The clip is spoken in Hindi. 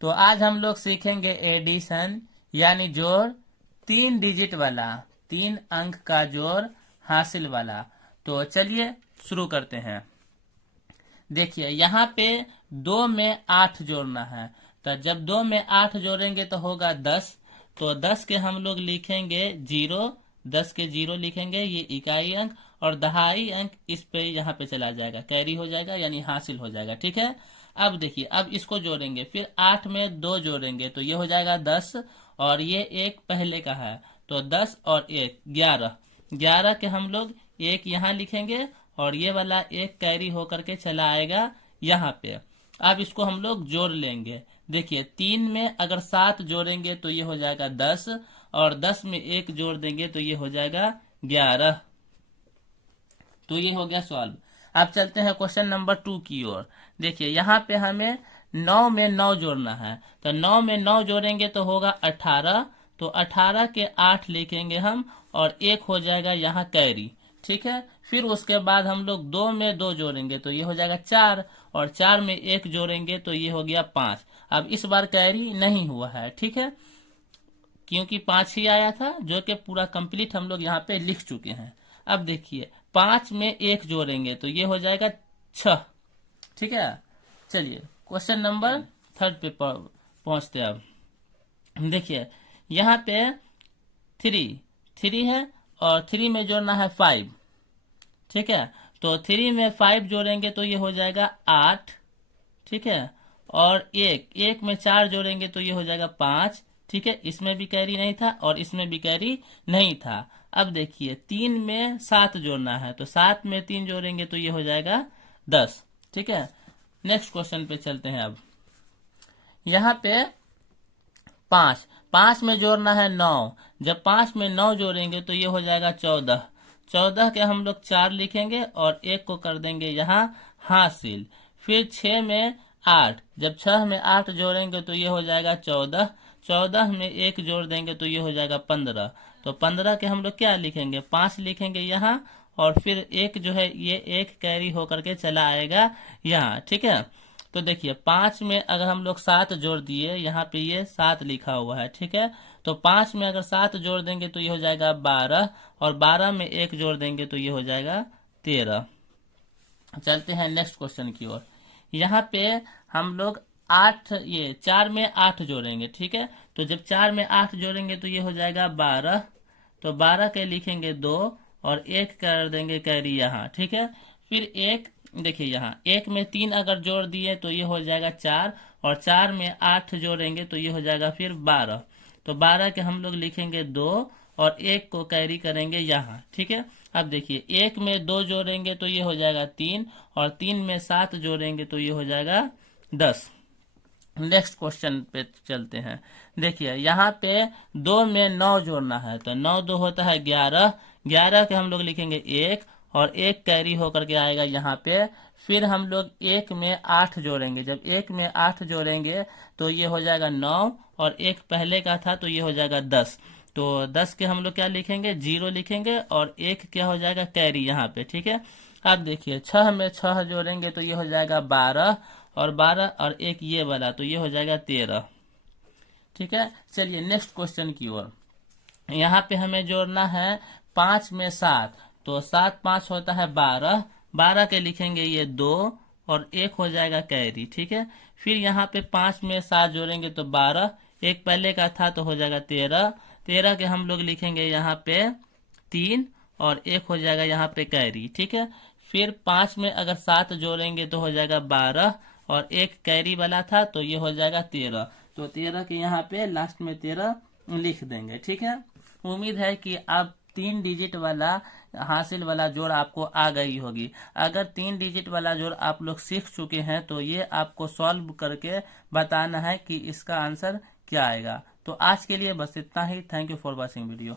तो आज हम लोग सीखेंगे एडिशन यानी जोड़, 3 डिजिट वाला, 3 अंक का जोड़ हासिल वाला। तो चलिए शुरू करते हैं। देखिए यहाँ पे 2 में 8 जोड़ना है। तो जब 2 में 8 जोड़ेंगे तो होगा 10। तो 10 के हम लोग लिखेंगे 0, 10 के 0 लिखेंगे, ये इकाई अंक, और दहाई अंक इस पे यहाँ पे चला जाएगा, कैरी हो जाएगा यानी हासिल हो जाएगा। ठीक है। अब देखिए, अब इसको जोड़ेंगे, फिर 8 में 2 जोड़ेंगे तो ये हो जाएगा 10, और ये एक पहले का है तो 10 और 1 11। 11 के हम लोग एक यहाँ लिखेंगे, और ये वाला एक कैरी होकर के चला आएगा यहाँ पे। अब इसको हम लोग जोड़ लेंगे। देखिए 3 में अगर 7 जोड़ेंगे तो ये हो जाएगा 10, और 10 में 1 जोड़ देंगे तो ये हो जाएगा 11। तो ये हो गया सॉल्व। अब चलते हैं क्वेश्चन नंबर 2 की ओर। देखिए यहाँ पे हमें 9 में 9 जोड़ना है। तो 9 में 9 जोड़ेंगे तो होगा 18। तो 18 के 8 लिखेंगे हम, और एक हो जाएगा यहाँ कैरी। ठीक है। फिर उसके बाद हम लोग 2 में 2 जोड़ेंगे तो ये हो जाएगा 4, और 4 में 1 जोड़ेंगे तो ये हो गया 5। अब इस बार कैरी नहीं हुआ है, ठीक है, क्योंकि 5 ही आया था, जो कि पूरा कंप्लीट हम लोग यहाँ पे लिख चुके हैं। अब देखिए 5 में 1 जोड़ेंगे तो ये हो जाएगा 6। ठीक है। चलिए क्वेश्चन नंबर 3 पे पहुंचते हैं। अब देखिए यहाँ पे 3 है, और 3 में जोड़ना है 5। ठीक है। तो 3 में 5 जोड़ेंगे तो ये हो जाएगा 8। ठीक है। और 1 में 4 जोड़ेंगे तो ये हो जाएगा 5। ठीक है। इसमें भी कैरी नहीं था और इसमें भी कैरी नहीं था। अब देखिए 3 में 7 जोड़ना है, तो 7 में 3 जोड़ेंगे तो ये हो जाएगा 10। ठीक है। नेक्स्ट क्वेश्चन पे चलते हैं। अब यहाँ पे 5 में जोड़ना है 9। जब 5 में 9 जोड़ेंगे तो ये हो जाएगा 14। 14 के हम लोग 4 लिखेंगे, और 1 को कर देंगे यहाँ हासिल। फिर 6 में 8, जब 6 में 8 जोड़ेंगे तो ये हो जाएगा 14। 14 में 1 जोड़ देंगे तो ये हो जाएगा 15। तो 15 के हम लोग क्या लिखेंगे, 5 लिखेंगे यहाँ, और फिर एक जो है ये एक कैरी होकर के चला आएगा यहाँ। ठीक है। तो देखिए 5 में अगर हम लोग 7 जोड़ दिए, यहाँ पे ये 7 लिखा हुआ है। ठीक है। तो 5 में अगर 7 जोड़ देंगे तो ये हो जाएगा 12, और 12 में 1 जोड़ देंगे तो ये हो जाएगा 13। चलते हैं नेक्स्ट क्वेश्चन की ओर। यहाँ पे हम लोग 4 में 8 जोड़ेंगे। ठीक है। तो जब 4 में 8 जोड़ेंगे तो ये हो जाएगा 12। तो 12 के लिखेंगे 2, और 1 कर देंगे कैरी यहाँ। ठीक है। फिर एक, देखिए यहाँ 1 में 3 अगर जोड़ दिए तो ये हो जाएगा 4, और 4 में 8 जोड़ेंगे तो ये हो जाएगा फिर 12। तो 12 के हम लोग लिखेंगे 2, और 1 को कैरी करेंगे यहाँ। ठीक है। अब देखिए 1 में 2 जोड़ेंगे तो ये हो जाएगा 3, और 3 में 7 जोड़ेंगे तो ये हो जाएगा 10। नेक्स्ट क्वेश्चन पे चलते हैं। देखिए यहाँ पे 2 में 9 जोड़ना है, तो 9 2 होता है 11। 11 के हम लोग लिखेंगे 1, और 1 कैरी होकर के आएगा यहाँ पे। फिर हम लोग 1 में 8 जोड़ेंगे। जब 1 में 8 जोड़ेंगे तो ये हो जाएगा 9, और 1 पहले का था तो ये हो जाएगा 10। तो 10 के हम लोग क्या लिखेंगे, 0 लिखेंगे, और 1 क्या हो जाएगा कैरी यहाँ पे। ठीक है। अब देखिए 6 में 6 जोड़ेंगे तो ये हो जाएगा 12, और 12 और 1 ये वाला तो ये हो जाएगा 13। ठीक है। चलिए नेक्स्ट क्वेश्चन की ओर। यहाँ पे हमें जोड़ना है 5 में 7। तो 7 5 होता है 12। 12 के लिखेंगे ये 2, और 1 हो जाएगा कैरी। ठीक है। फिर यहाँ पे 5 में 7 जोड़ेंगे तो 12, 1 पहले का था तो हो जाएगा 13। 13 के हम लोग लिखेंगे यहाँ पे 3, और 1 हो जाएगा यहाँ पे कैरी। ठीक है। फिर 5 में अगर 7 जोड़ेंगे तो हो जाएगा 12, और 1 कैरी वाला था तो ये हो जाएगा 13। तो 13 के यहाँ पे लास्ट में 13 लिख देंगे। ठीक है। उम्मीद है कि आप 3 डिजिट वाला हासिल वाला जोड़ आपको आ गई होगी। अगर 3 डिजिट वाला जोड़ आप लोग सीख चुके हैं तो ये आपको सॉल्व करके बताना है कि इसका आंसर क्या आएगा। तो आज के लिए बस इतना ही। Thank you for watching video.